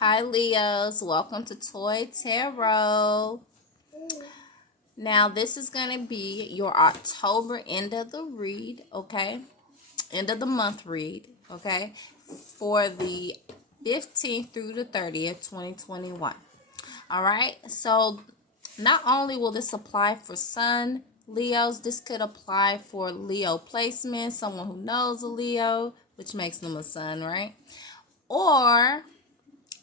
Hi Leos, welcome to Toy Tarot. Now this is going to be your October end of the read, okay? End of the month read, okay? For the 15th through the 30th, 2021. All right? So not only will this apply for Sun Leos, this could apply for Leo placement, someone who knows a Leo, which makes them a Sun, right? Or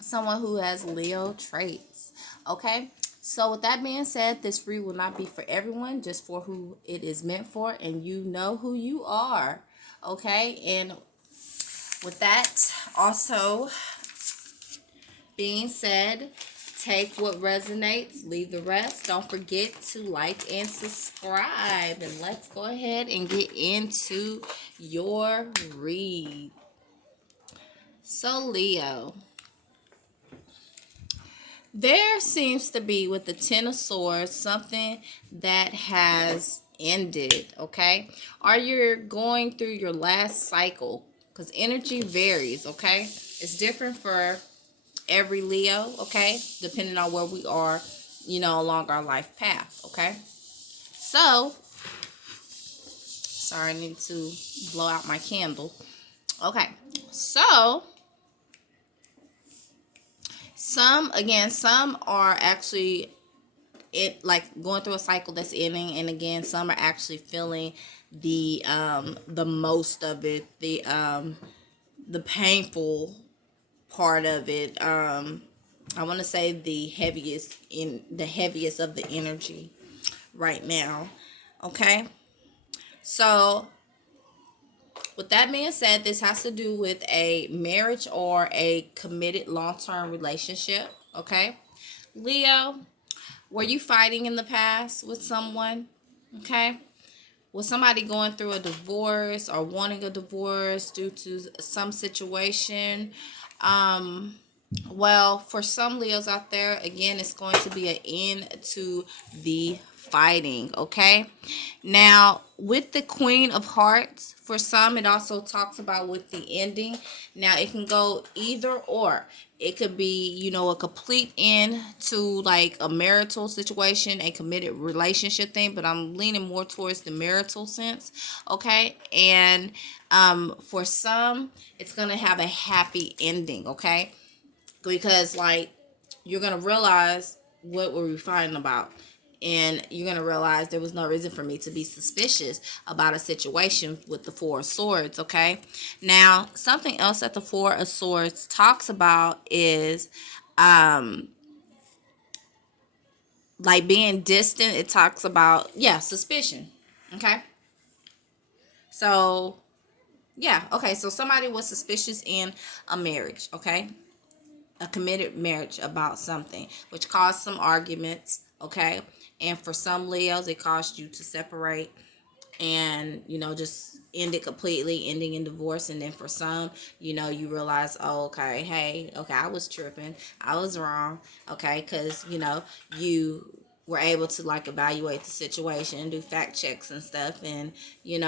someone who has Leo traits. Okay, so with that being said, this read will not be for everyone, just for who it is meant for, and you know who you are. Okay, and with that also being said, take what resonates, leave the rest. Don't forget to like and subscribe, and let's go ahead and get into your read. So Leo, there seems to be with the Ten of Swords something that has ended, okay? Or you're going through your last cycle, because energy varies, okay? It's different for every Leo, okay? Depending on where we are, along our life path, okay? So, sorry, I need to blow out my candle. Okay, so some are actually like going through a cycle that's ending, and again some are actually feeling the most of it, the painful part of it. I want to say the heaviest of the energy right now. Okay, so with that being said, this has to do with a marriage or a committed long-term relationship. Okay, Leo, were you fighting in the past with someone? Okay. Was somebody going through a divorce or wanting a divorce due to some situation? Um, well, for some Leos out there, again, it's going to be an end to the fighting, okay? Now, with the Queen of Hearts, for some, it also talks about with the ending. Now, it can go either or. It could be, a complete end to like a marital situation, a committed relationship thing, but I'm leaning more towards the marital sense, okay? And for some, it's going to have a happy ending, okay? Because like you're gonna realize what were we fighting about, and you're gonna realize there was no reason for me to be suspicious about a situation with the Four of Swords. Okay, now something else that the Four of Swords talks about is like being distant. It talks about, yeah, suspicion. Okay, so yeah, okay, so somebody was suspicious in a marriage. Okay, a committed marriage about something, which caused some arguments, okay? And for some Leos, it caused you to separate and, just end it completely, ending in divorce. And then for some, you realize, oh, okay, hey, okay, I was tripping. I was wrong, okay? Because, you were able to like evaluate the situation, do fact checks and stuff, and, you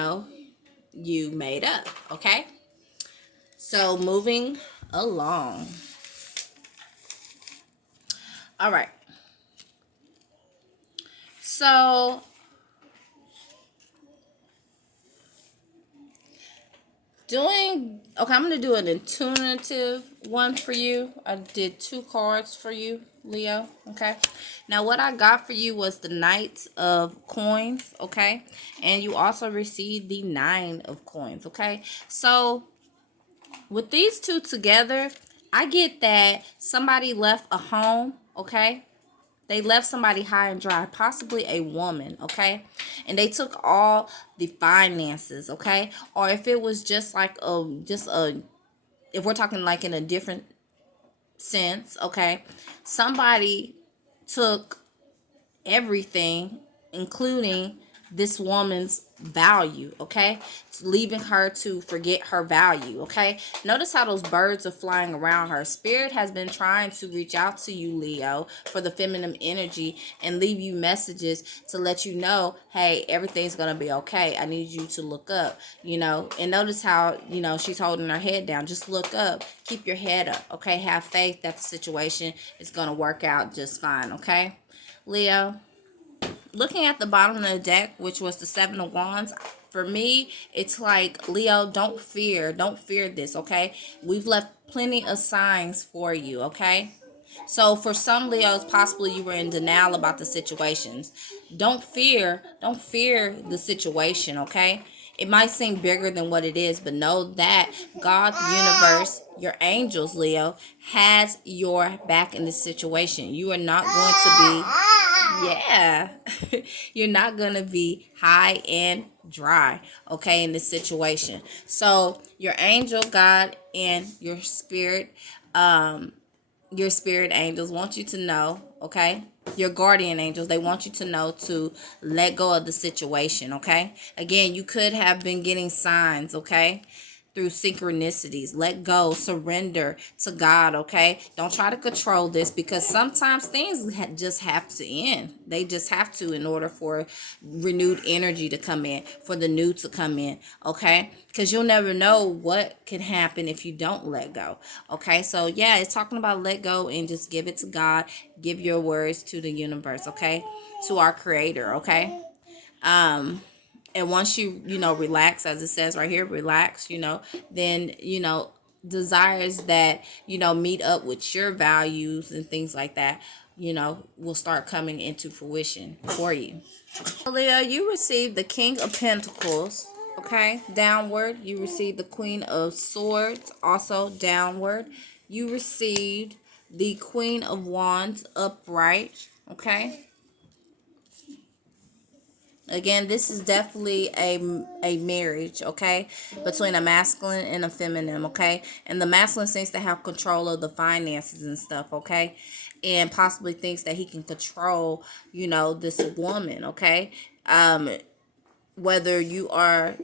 made up, okay? So moving along. All right. So okay, I'm gonna do an intuitive one for you. I did two cards for you, Leo. Okay, now what I got for you was the Knight of Coins. Okay, and you also received the Nine of Coins. Okay, so with these two together, I get that somebody left a home. Okay, they left somebody high and dry, possibly a woman, okay? And they took all the finances, okay? Or if it was just like if we're talking like in a different sense, okay? Somebody took everything, including this woman's value, okay? It's leaving her to forget her value, okay? Notice how those birds are flying around her. Spirit has been trying to reach out to you, Leo, for the feminine energy and leave you messages to let you know, hey, everything's gonna be okay. I need you to look up, and notice how, she's holding her head down. Just look up. Keep your head up, okay? Have faith that the situation is gonna work out just fine, okay? Leo, looking at the bottom of the deck, which was the Seven of Wands, for me, it's like, Leo, don't fear this, okay? We've left plenty of signs for you, okay? So for some Leos, possibly you were in denial about the situations. Don't fear the situation, okay? It might seem bigger than what it is, but know that God, the universe, your angels, Leo, has your back in this situation. You are not going to be, yeah, you're not going to be high and dry, okay, in this situation. So your angel, God, and your spirit angels want you to know, okay? Your guardian angels, they want you to know to let go of the situation, okay? Again, you could have been getting signs, okay? Through synchronicities. Let go, surrender to God, okay? Don't try to control this, because sometimes things just have to end. They just have to, in order for renewed energy to come in, for the new to come in, okay? Because you'll never know what can happen if you don't let go, okay? So yeah, it's talking about let go and just give it to God. Give your words to the universe, okay? To our creator, okay? And once you relax, as it says right here, relax, then desires that meet up with your values and things like that, will start coming into fruition for you. Leo, you received the King of Pentacles, okay, downward. You received the Queen of Swords, also downward. You received the Queen of Wands, upright, okay. Again, this is definitely a marriage, okay, between a masculine and a feminine, okay? And the masculine seems to have control of the finances and stuff, okay? And possibly thinks that he can control, this woman, okay? Whether you are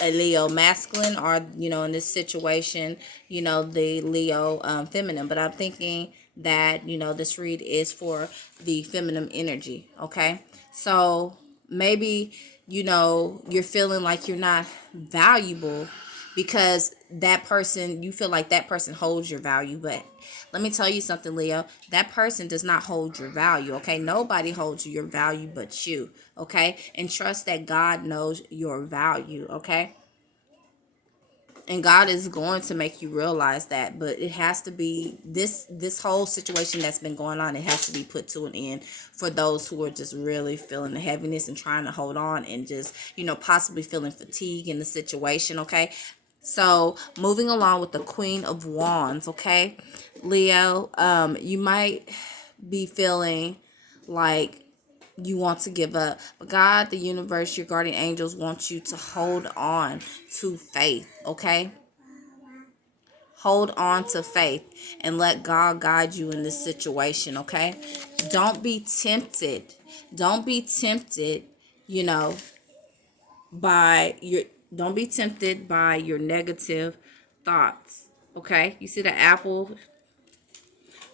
a Leo masculine or, in this situation, the Leo feminine. But I'm thinking that, this read is for the feminine energy, okay? So maybe, you're feeling like you're not valuable because that person, you feel like that person holds your value. But let me tell you something, Leo, that person does not hold your value, okay? Nobody holds your value but you, okay? And trust that God knows your value, okay? And God is going to make you realize that, but it has to be this whole situation that's been going on, it has to be put to an end for those who are just really feeling the heaviness and trying to hold on and just, possibly feeling fatigue in the situation, okay? So moving along with the Queen of Wands, okay? Leo, you might be feeling like you want to give up, but God, the universe, your guardian angels want you to hold on to faith, okay? Hold on to faith and let God guide you in this situation, okay? Don't be tempted. Don't be tempted, you know, by your don't be tempted by your negative thoughts, okay? You see the apple?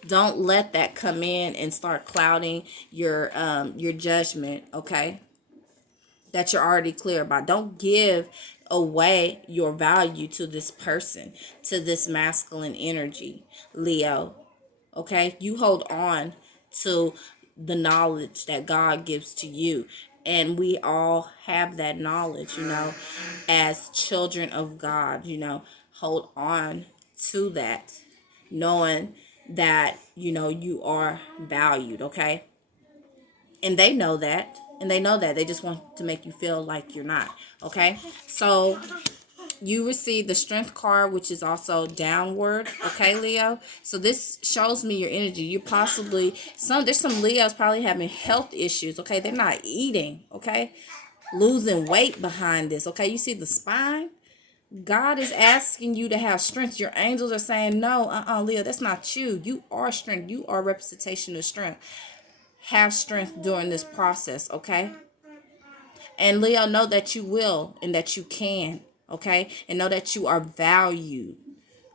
Don't let that come in and start clouding your judgment, okay? That you're already clear about. Don't give away your value to this person, to this masculine energy, Leo. Okay? You hold on to the knowledge that God gives to you. And we all have that knowledge, as children of God, hold on to that, knowing that, you are valued, okay? And they know that. And they know that. They just want to make you feel like you're not. Okay? So you receive the strength card, which is also downward. Okay, Leo? So this shows me your energy. You possibly there's some Leos probably having health issues. Okay, they're not eating. Okay, losing weight behind this. Okay, you see the spine. God is asking you to have strength. Your angels are saying, no, Leo, that's not you. You are strength. You are representation of strength. Have strength during this process, okay? And Leo, know that you will and that you can, okay? And know that you are valued,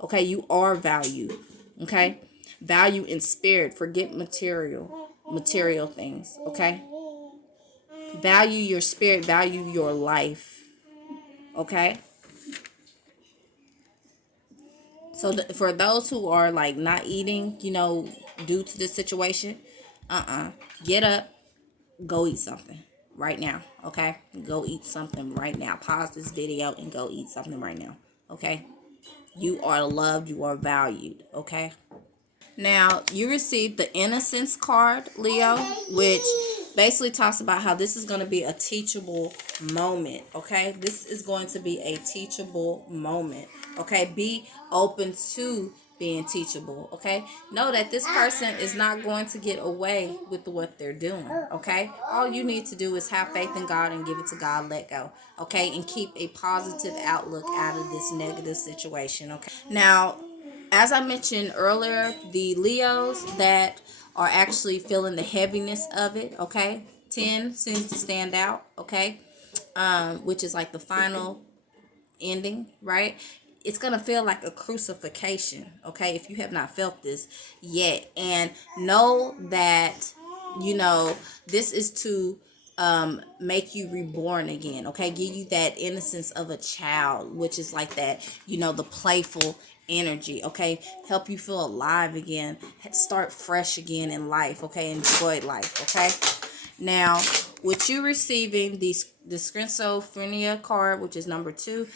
okay? You are valued, okay? Value in spirit. Forget material things, okay? Value your spirit, value your life, okay? So for those who are like not eating, due to this situation, get up, go eat something right now, okay? Go eat something right now. Pause this video and go eat something right now, okay? You are loved, you are valued, okay? Now, you received the Innocence card, Leo, which basically talks about how this is going to be a teachable moment, okay? This is going to be a teachable moment, okay? Be open to being teachable, okay? Know that this person is not going to get away with what they're doing, okay? All you need to do is have faith in God and give it to God, let go, okay? And keep a positive outlook out of this negative situation, okay? Now, as I mentioned earlier, the Leos that are actually feeling the heaviness of it, okay? 10 seems to stand out, okay? Which is like the final ending, right? It's going to feel like a crucifixion, okay? If you have not felt this yet. And know that, this is to make you reborn again, okay? Give you that innocence of a child, which is like that, the playful energy, okay? Help you feel alive again, start fresh again in life, okay? Enjoy life, okay? Now, with you receiving the schizophrenia card, which is number 2,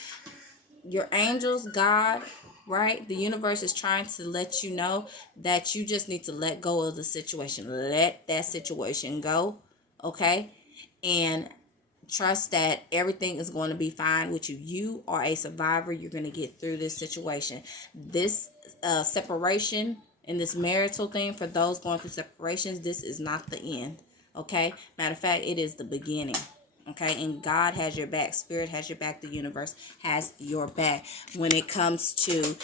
your angels, God, right? The universe is trying to let you know that you just need to let go of the situation. Let that situation go, okay? And trust that everything is going to be fine with you. You are a survivor. You're going to get through this situation. This separation and this marital thing, for those going through separations, this is not the end, okay? Matter of fact, it is the beginning. Okay, and God has your back. Spirit has your back. The universe has your back when it comes to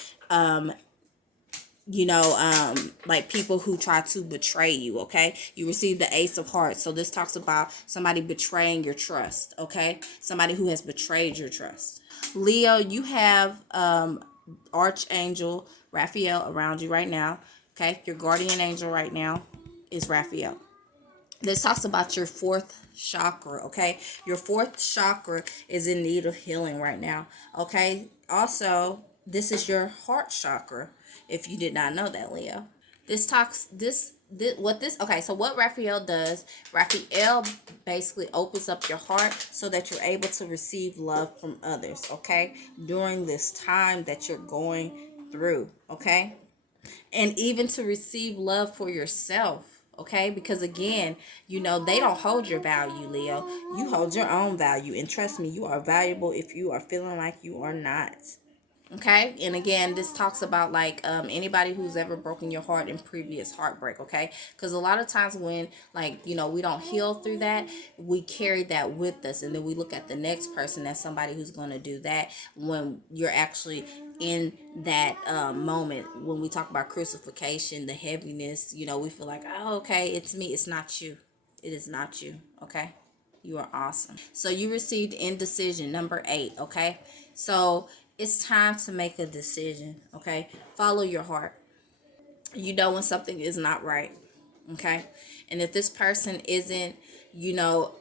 like people who try to betray you, okay? You receive the Ace of Hearts. So this talks about somebody betraying your trust, okay? Somebody who has betrayed your trust. Leo, you have Archangel Raphael around you right now, okay? Your guardian angel right now is Raphael. This talks about your 4th chakra, okay? Your 4th chakra is in need of healing right now, okay? Also, this is your heart chakra, if you did not know that, Leo. This talks, okay, so what Raphael does, Raphael basically opens up your heart so that you're able to receive love from others, okay? During this time that you're going through, okay? And even to receive love for yourself, okay? Because again, they don't hold your value, Leo. You hold your own value, and trust me, you are valuable if you are feeling like you are not. Okay, and again, this talks about like anybody who's ever broken your heart in previous heartbreak, okay? Because a lot of times when we don't heal through that, we carry that with us, and then we look at the next person as somebody who's going to do that when you're actually in that moment. When we talk about crucifixion, the heaviness, we feel like, oh, okay, it's me. It's not you. It is not you, okay? You are awesome. So you received indecision, number 8, okay? So it's time to make a decision, okay? Follow your heart. You know when something is not right, okay? And if this person isn't,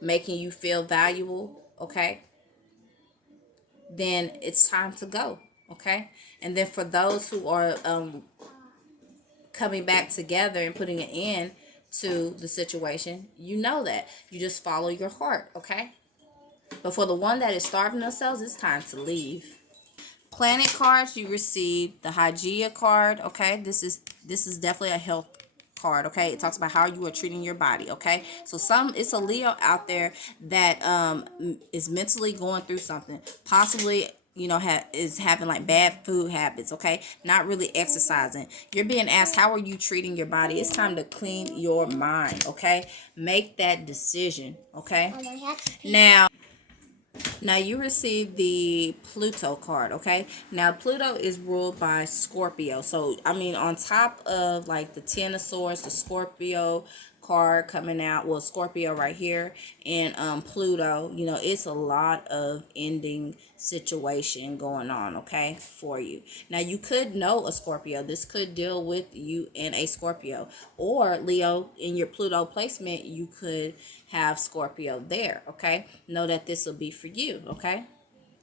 making you feel valuable, okay? Then it's time to go, okay? And then for those who are coming back together and putting an end to the situation, that. You just follow your heart, okay? But for the one that is starving themselves, it's time to leave. Planet cards, you receive the Hygeia card, okay? This is definitely a health card, okay? It talks about how you are treating your body, okay? So it's a Leo out there that is mentally going through something. Possibly, is having like bad food habits, okay? Not really exercising. You're being asked, how are you treating your body? It's time to clean your mind, okay? Make that decision, okay? Now you receive the Pluto card, okay? Now Pluto is ruled by Scorpio. So, I mean, on top of like the Ten of Swords, the Scorpio card coming out. Well, Scorpio right here, and Pluto. You know, it's a lot of ending situation going on, okay, for you. Now, you could know a Scorpio. This could deal with you and a Scorpio. Or Leo, in your Pluto placement, you could have Scorpio there, okay? Know that this will be for you, okay?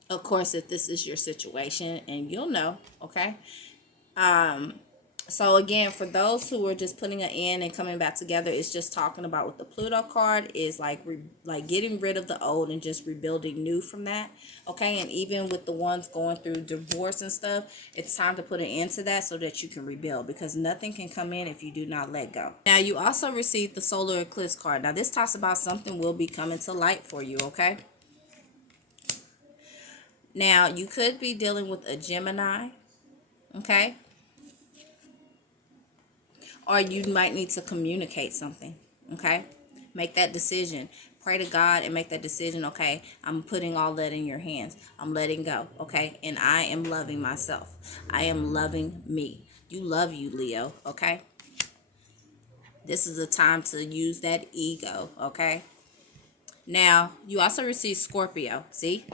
Of course, if this is your situation, and you'll know, okay? So again, for those who are just putting an end and coming back together, it's just talking about with the Pluto card is like like getting rid of the old and just rebuilding new from that. Okay, and even with the ones going through divorce and stuff, it's time to put an end to that so that you can rebuild, because nothing can come in if you do not let go. Now, you also received the solar eclipse card. Now, this talks about something will be coming to light for you. Okay. Now, you could be dealing with a Gemini. Okay. Or you might need to communicate something. Okay, make that decision. Pray to God and make that decision. Okay, I'm putting all that in your hands. I'm letting go. Okay, and I am loving myself. I am loving me. You love you, Leo. Okay, this is a time to use that ego. Okay, now you also receive Scorpio. See,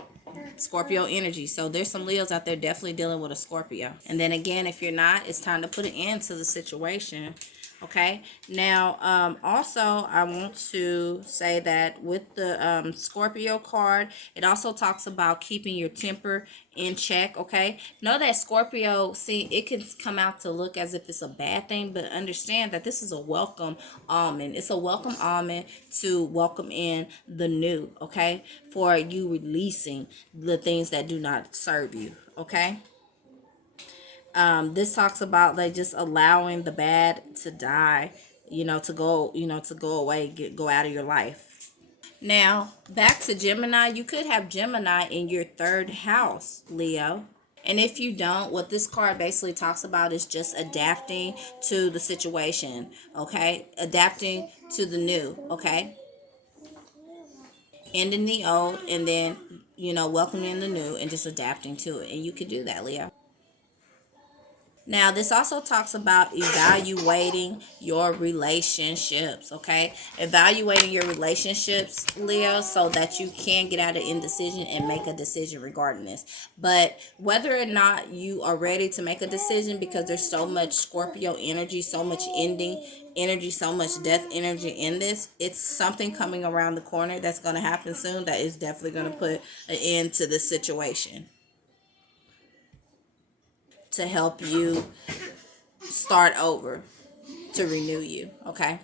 Scorpio energy. So there's some Leos out there definitely dealing with a Scorpio. And then again, if you're not, it's time to put an end to the situation. Okay. Now, also, I want to say that with the Scorpio card, it also talks about keeping your temper in check. Okay. Know that Scorpio, see, it can come out to look as if it's a bad thing, but understand that this is a welcome almond. It's a welcome almond to welcome in the new. Okay. For you releasing the things that do not serve you. Okay. This talks about like just allowing the bad to die, to go away, go out of your life. Now, back to Gemini, you could have Gemini in your third house, Leo. And if you don't, what this card basically talks about is just adapting to the situation, okay? Adapting to the new, okay? Ending the old, and then, welcoming the new and just adapting to it. And you could do that, Leo. Now, this also talks about evaluating your relationships, okay? Evaluating your relationships, Leo, so that you can get out of indecision and make a decision regarding this. But whether or not you are ready to make a decision, because there's so much Scorpio energy, so much ending energy, so much death energy in this, it's something coming around the corner that's going to happen soon that is definitely going to put an end to this situation to help you start over, to renew you. Okay,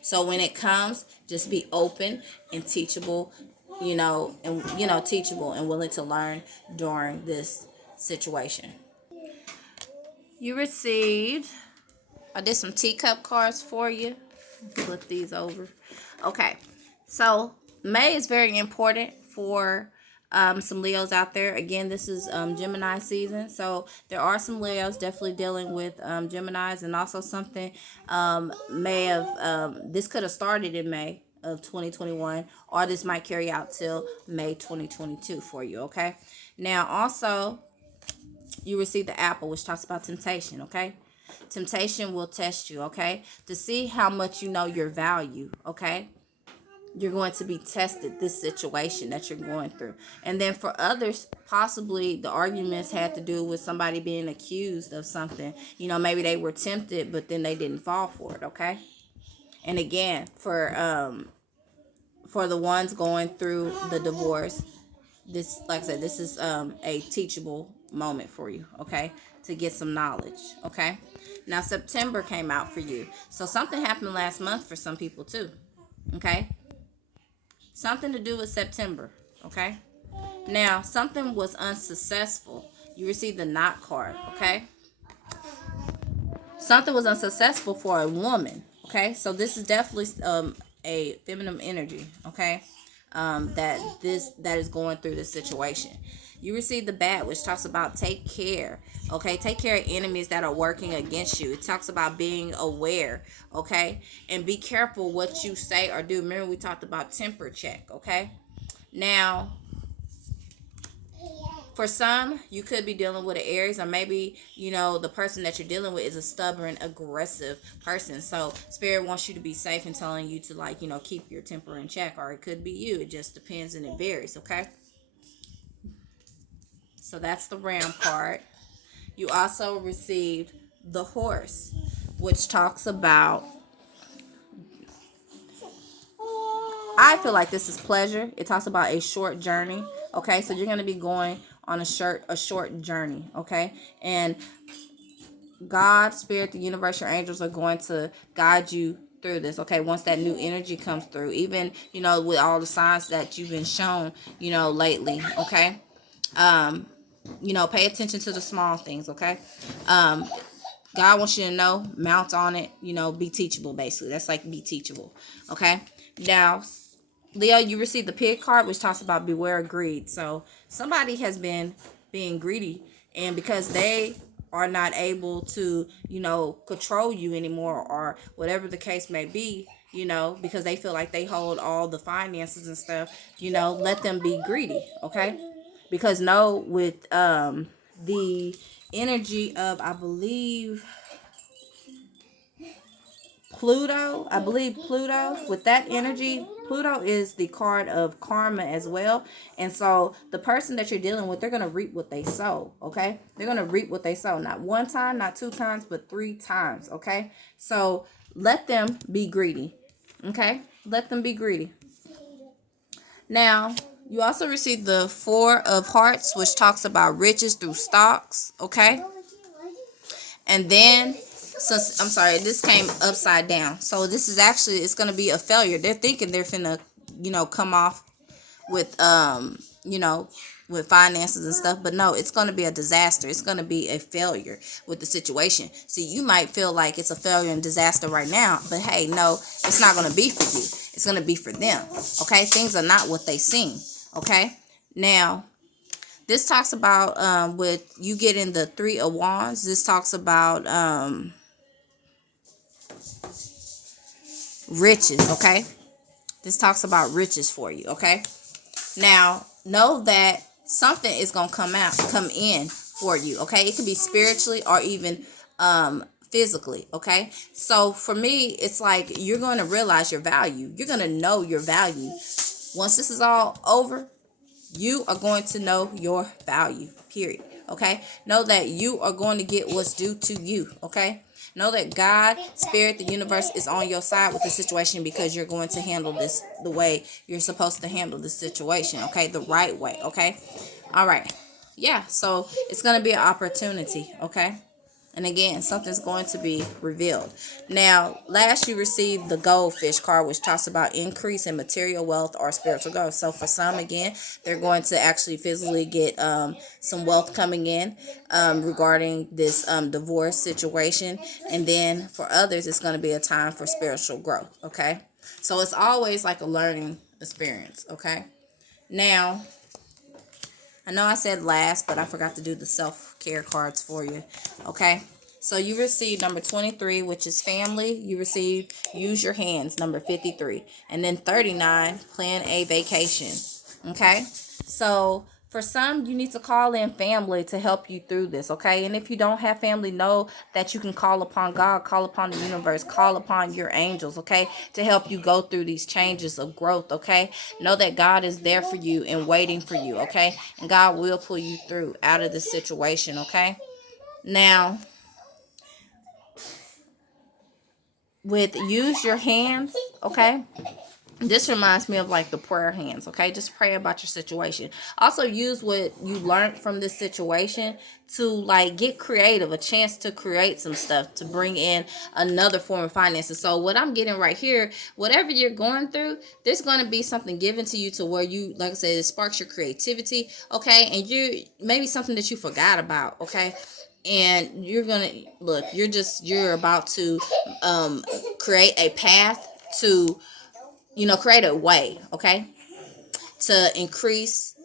so when it comes, just be open and teachable, teachable and willing to learn during this situation. You received, I did some teacup cards for you. Flip these over. Okay, so May is very important for some Leos out there. Again, this is Gemini season, so there are some Leos definitely dealing with Geminis, and also something may have this could have started in May of 2021, or this might carry out till May 2022 for you. Okay, now also you receive the apple, which talks about temptation. Okay, temptation will test you, okay, to see how much you know your value. Okay, you're going to be tested, this situation that you're going through. And then for others, possibly the arguments had to do with somebody being accused of something. Maybe they were tempted, but then they didn't fall for it. Okay, and again, for the ones going through the divorce, this, like I said, this is a teachable moment for you, okay, to get some knowledge. Okay, now September came out for you, so something happened last month for some people too. Okay, something to do with September. Okay, now something was unsuccessful. You received the knot card. Okay, something was unsuccessful for a woman. Okay, so this is definitely a feminine energy. Okay, that is going through this situation. You receive the bat, which talks about take care. Okay, take care of enemies that are working against you. It talks about being aware. Okay, and be careful what you say or do. Remember, we talked about temper check. Okay, now For some, you could be dealing with an Aries, or maybe, the person that you're dealing with is a stubborn, aggressive person. So Spirit wants you to be safe and telling you to, like, keep your temper in check, or it could be you. It just depends and it varies, okay? So that's the Ram card. You also received the Horse, which talks about, I feel like this is pleasure. It talks about a short journey. Okay, so you're going to be going on a short journey. Okay, and God, Spirit, the universe, your angels are going to guide you through this. Okay, once that new energy comes through, even with all the signs that you've been shown, lately. Okay, pay attention to the small things. Okay, God wants you to know, mount on it. Be teachable. Basically, that's like be teachable. Okay, now, Leo, you received the Pig card, which talks about beware of greed. So somebody has been being greedy, and because they are not able to, control you anymore, or whatever the case may be, because they feel like they hold all the finances and stuff, let them be greedy, okay? Because no, with the energy of, I believe, Pluto, with that energy, Pluto is the card of karma as well. And so the person that you're dealing with, they're going to reap what they sow, okay? They're going to reap what they sow. Not one time, not two times, but three times, okay? So let them be greedy, okay? Let them be greedy. Now, you also received the Four of Hearts, which talks about riches through stocks, okay? And then, I'm sorry, this came upside down. So this is actually, it's going to be a failure. They're thinking they're finna, come off with, with finances and stuff. But no, it's going to be a disaster. It's going to be a failure with the situation. See, you might feel like it's a failure and disaster right now. But hey, no, it's not going to be for you. It's going to be for them. Okay? Things are not what they seem. Okay? Now, this talks about with you getting the Three of Wands. This talks about riches, okay? This talks about riches for you, okay? Now, know that something is going to come in for you, okay? It could be spiritually or even physically, okay? So for me, it's like you're going to realize your value. You're going to know your value. Once this is all over, you are going to know your value, period. Okay? Know that you are going to get what's due to you. Okay? Know that God, Spirit, the universe is on your side with the situation, because you're going to handle this the way you're supposed to handle this situation. Okay? The right way. Okay? All right. Yeah. So it's going to be an opportunity. Okay? And again, something's going to be revealed. Now, last you received the Goldfish card, which talks about increase in material wealth or spiritual growth. So for some, again, they're going to actually physically get some wealth coming in regarding this divorce situation. And then for others, it's going to be a time for spiritual growth. Okay. So it's always like a learning experience. Okay. Now, I know I said last, but I forgot to do the self-care cards for you. Okay. So you received number 23, which is family. You received use your hands, number 53. And then 39, plan a vacation. Okay. So for some, you need to call in family to help you through this, okay? And if you don't have family, know that you can call upon God, call upon the universe, call upon your angels, okay? To help you go through these changes of growth, okay? Know that God is there for you and waiting for you, okay? And God will pull you through out of this situation, okay? Now, with use your hands, okay? This reminds me of like the prayer hands, okay? Just pray about your situation. Also use what you learned from this situation to like get creative, a chance to create some stuff to bring in another form of finances. So what I'm getting right here, whatever you're going through, there's going to be something given to you to where you, like I said, it sparks your creativity, okay? And you maybe something that you forgot about, okay? And you're gonna look, you're about to create a path to create a way, okay, to increase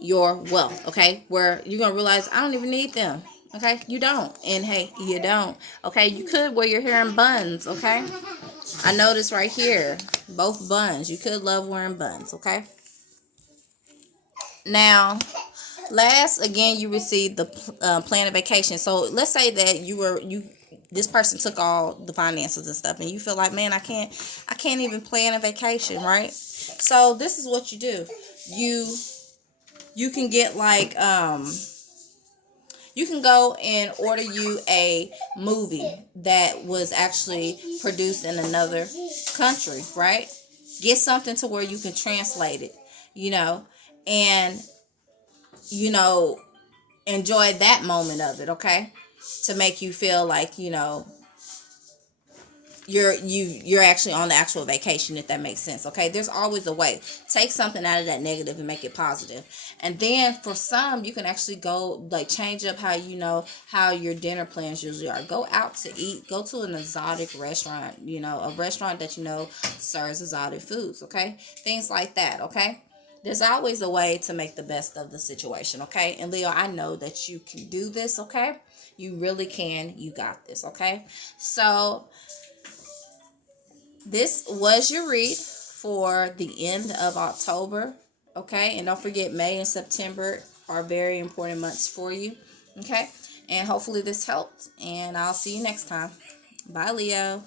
your wealth, okay, where you're gonna realize I don't even need them, okay, you don't, and hey, you don't, okay, you could wear your hair in buns, okay, I noticed right here, both buns, you could love wearing buns, okay. Now, Last, again, you received the plan a vacation. So let's say that this person took all the finances and stuff, and you feel like, man, I can't even plan a vacation, right? So this is what you do. You can get like you can go and order you a movie that was actually produced in another country, right? Get something to where you can translate it, you know, and you know, enjoy that moment of it, okay? To make you feel like, you're actually on the actual vacation, if that makes sense. Okay, there's always a way. Take something out of that negative and make it positive. And then for some, you can actually go like change up how your dinner plans usually are. Go out to eat, go to an exotic restaurant, a restaurant that serves exotic foods. Okay, things like that. Okay, there's always a way to make the best of the situation. Okay, and Leo, I know that you can do this. Okay, you really can. You got this. Okay, so this was your read for the end of October. Okay, and don't forget, May and September are very important months for you. Okay, and hopefully this helped, and I'll see you next time. Bye, Leo.